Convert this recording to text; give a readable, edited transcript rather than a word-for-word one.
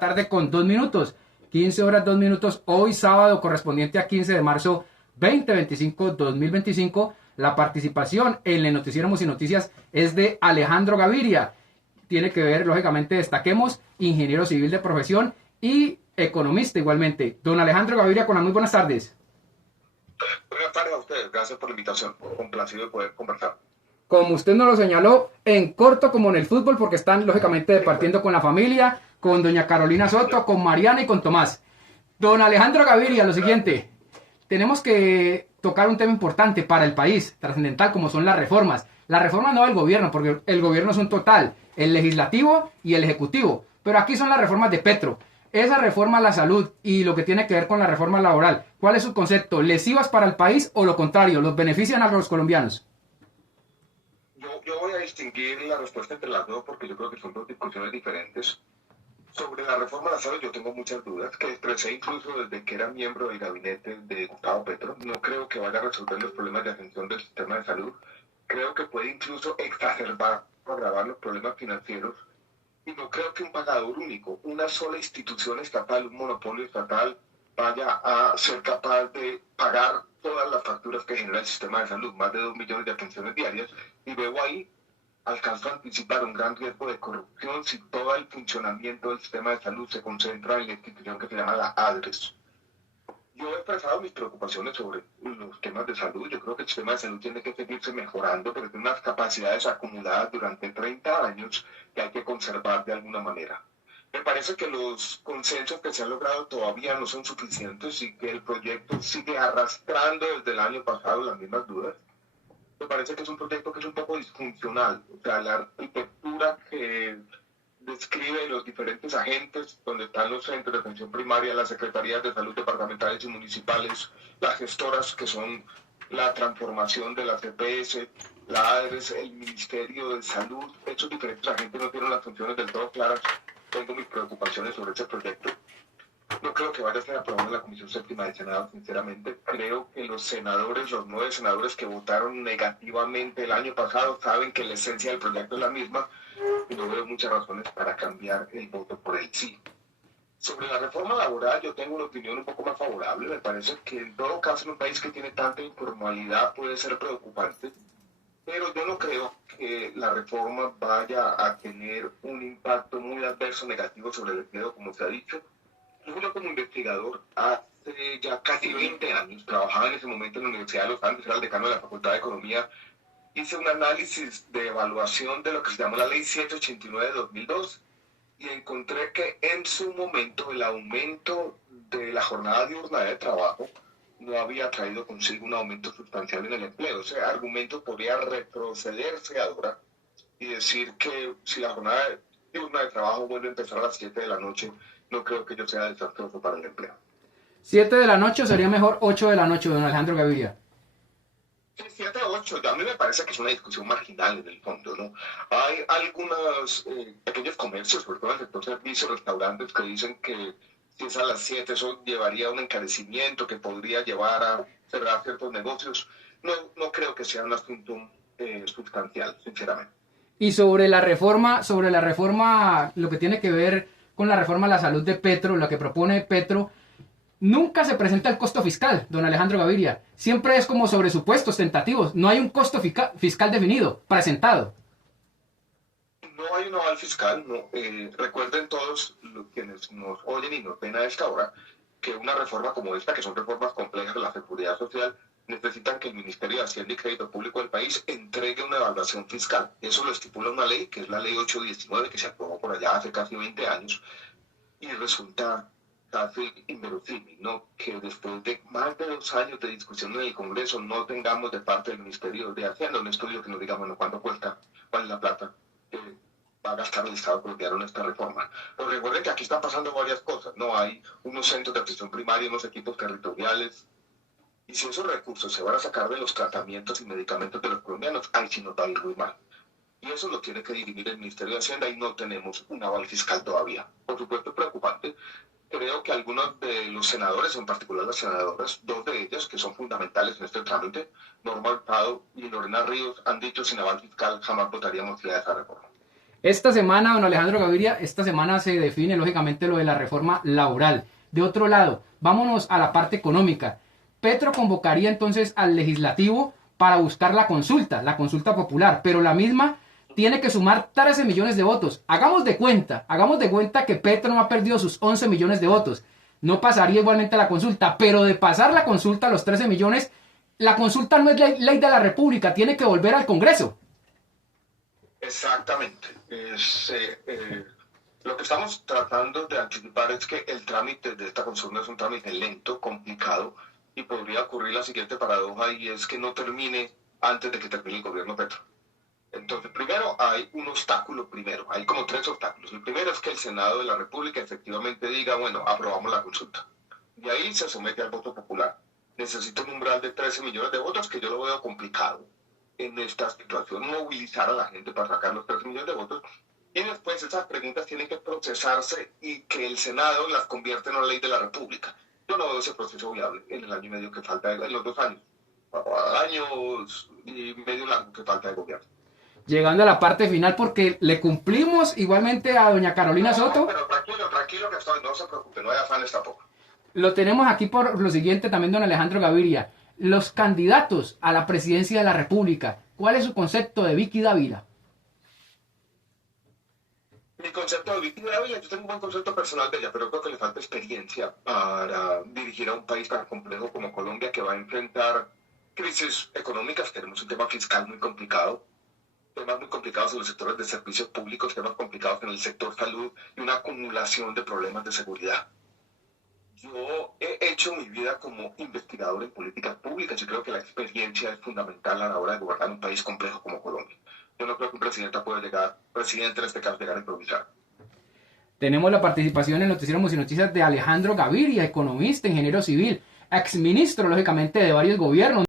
Tarde con 2 minutos, 15 horas 2 minutos, hoy sábado correspondiente a 15 de marzo 2025. La participación en el noticiero Noticias es de Alejandro Gaviria. Tiene que ver, lógicamente, destaquemos, ingeniero civil de profesión y economista igualmente. Don Alejandro Gaviria, con las muy buenas tardes. Buenas tardes a ustedes, gracias por la invitación, complacido de poder conversar. Como usted nos lo señaló, en corto como en el fútbol, porque están lógicamente departiendo con la familia, con doña Carolina Soto, con Mariana y con Tomás. Don Alejandro Gaviria, lo siguiente, tenemos que tocar un tema importante para el país, trascendental, como son las reformas. Las reformas no del gobierno, porque el gobierno es un total, el legislativo y el ejecutivo, pero aquí son las reformas de Petro. Esa reforma a la salud y lo que tiene que ver con la reforma laboral, ¿cuál es su concepto? ¿Lesivas para el país o lo contrario, los benefician a los colombianos? Yo voy a distinguir la respuesta entre las dos porque yo creo que son dos discusiones diferentes. Sobre la reforma de la salud yo tengo muchas dudas que expresé incluso desde que era miembro del gabinete de Gustavo Petro. No creo que vaya a resolver los problemas de atención del sistema de salud. Creo que puede incluso exacerbar o agravar los problemas financieros. Y no creo que un pagador único, una sola institución estatal, un monopolio estatal, vaya a ser capaz de pagar todas las facturas que genera el sistema de salud, más de 2 millones de atenciones diarias, y veo ahí, alcanzo a anticipar un gran riesgo de corrupción si todo el funcionamiento del sistema de salud se concentra en la institución que se llama la ADRES. Yo he expresado mis preocupaciones sobre los temas de salud. Yo creo que el sistema de salud tiene que seguirse mejorando, pero tiene unas capacidades acumuladas durante 30 años que hay que conservar de alguna manera. Me parece que los consensos que se han logrado todavía no son suficientes y que el proyecto sigue arrastrando desde el año pasado las mismas dudas. Me parece que es un proyecto que es un poco disfuncional. O sea, la arquitectura que describe los diferentes agentes, donde están los centros de atención primaria, las secretarías de salud departamentales y municipales, las gestoras que son la transformación de la CPS, la ADRES, el Ministerio de Salud. Estos diferentes agentes no tienen las funciones del todo claras. Tengo mis preocupaciones sobre este proyecto. No creo que vaya a ser aprobado en la Comisión Séptima del Senado, sinceramente. Creo que los 9 senadores que votaron negativamente el año pasado saben que la esencia del proyecto es la misma y no veo muchas razones para cambiar el voto por el sí. Sobre la reforma laboral yo tengo una opinión un poco más favorable. Me parece que en todo caso en un país que tiene tanta informalidad puede ser preocupante, pero yo no creo que la reforma vaya a tener un impacto muy adverso negativo sobre el empleo, como se ha dicho. Yo como investigador hace ya casi 20 años, trabajaba en ese momento en la Universidad de los Andes, era el decano de la Facultad de Economía, hice un análisis de evaluación de lo que se llamó la Ley 789 de 2002 y encontré que en su momento el aumento de la jornada diurna de trabajo no había traído consigo un aumento sustancial en el empleo. Ese argumento podría retrocederse ahora y decir que si la jornada diurna de trabajo vuelve a empezar a las 7 de la noche, no creo que ello sea desastroso para el empleo. 7 de la noche o sería mejor 8 de la noche, don Alejandro Gaviria. Sí, 7 a 8, a mí me parece que es una discusión marginal en el fondo, ¿no? Hay algunos pequeños comercios, sobre todo en el sector servicios, restaurantes, que dicen que si es a las 7 eso llevaría a un encarecimiento que podría llevar a cerrar ciertos negocios. No creo que sea un asunto sustancial, sinceramente. Y sobre la reforma, lo que tiene que ver con la reforma a la salud de Petro, lo que propone Petro, nunca se presenta el costo fiscal, don Alejandro Gaviria. Siempre es como sobre supuestos tentativos. No hay un costo fiscal definido, presentado. No hay un aval fiscal. No. Recuerden todos quienes nos oyen y nos ven a esta hora que una reforma como esta, que son reformas complejas de la seguridad social, necesitan que el Ministerio de Hacienda y Crédito Público del país entregue una evaluación fiscal. Eso lo estipula una ley, que es la Ley 819, que se aprobó por allá hace casi 20 años, y resulta casi inverosímil, ¿no? Que después de más de 2 años de discusión en el Congreso no tengamos de parte del Ministerio de Hacienda un estudio que nos diga, bueno, cuánto cuesta, cuál es la plata que va a gastar el Estado colombiano en esta reforma. Pero recuerden que aquí están pasando varias cosas, ¿no? Hay unos centros de atención primaria, unos equipos territoriales, y si esos recursos se van a sacar de los tratamientos y medicamentos de los colombianos, ahí sí nos va a ir muy mal. Y eso lo tiene que dirimir el Ministerio de Hacienda y no tenemos un aval fiscal todavía. Por supuesto es preocupante. Creo que algunos de los senadores, en particular las senadoras, 2 de ellas, que son fundamentales en este trámite, Norma Hurtado y Lorena Ríos, han dicho sin aval fiscal jamás votaríamos ya esa reforma. Esta semana, don Alejandro Gaviria, esta semana se define lógicamente lo de la reforma laboral. De otro lado, vámonos a la parte económica. Petro convocaría entonces al legislativo para buscar la consulta popular, pero la misma tiene que sumar 13 millones de votos. Hagamos de cuenta que Petro no ha perdido sus 11 millones de votos. No pasaría igualmente la consulta, pero de pasar la consulta a los 13 millones, la consulta no es ley de la República, tiene que volver al Congreso. Exactamente. Lo que estamos tratando de anticipar es que el trámite de esta consulta es un trámite lento, complicado, y podría ocurrir la siguiente paradoja, y es que no termine antes de que termine el gobierno Petro. Entonces, primero hay un obstáculo, hay como 3 obstáculos. El primero es que el Senado de la República efectivamente diga, bueno, aprobamos la consulta. Y ahí se somete al voto popular. Necesita un umbral de 13 millones de votos, que yo lo veo complicado en esta situación, movilizar a la gente para sacar los 13 millones de votos. Y después esas preguntas tienen que procesarse y que el Senado las convierta en una ley de la República. Yo no veo ese proceso viable en el año y medio que falta, en los 2 años, años y medio largo que falta de gobierno. Llegando a la parte final, porque le cumplimos igualmente a doña Carolina Soto. No, pero tranquilo que estoy, no se preocupe, no hay afanes tampoco. Lo tenemos aquí por lo siguiente también, don Alejandro Gaviria. Los candidatos a la presidencia de la República, ¿cuál es su concepto de Vicky Dávila? Mi concepto de Vicky Dávila, yo tengo un buen concepto personal de ella, pero creo que le falta experiencia para dirigir a un país tan complejo como Colombia, que va a enfrentar crisis económicas. Tenemos un tema fiscal muy complicado, temas muy complicados en los sectores de servicios públicos, temas complicados en el sector salud y una acumulación de problemas de seguridad. Yo he hecho mi vida como investigador en políticas públicas y creo que la experiencia es fundamental a la hora de gobernar un país complejo como Colombia. Yo no creo que un presidente en este caso, llegar a improvisar. Tenemos la participación en el Noticiero Noticias de Alejandro Gaviria, economista, ingeniero civil, exministro, lógicamente, de varios gobiernos.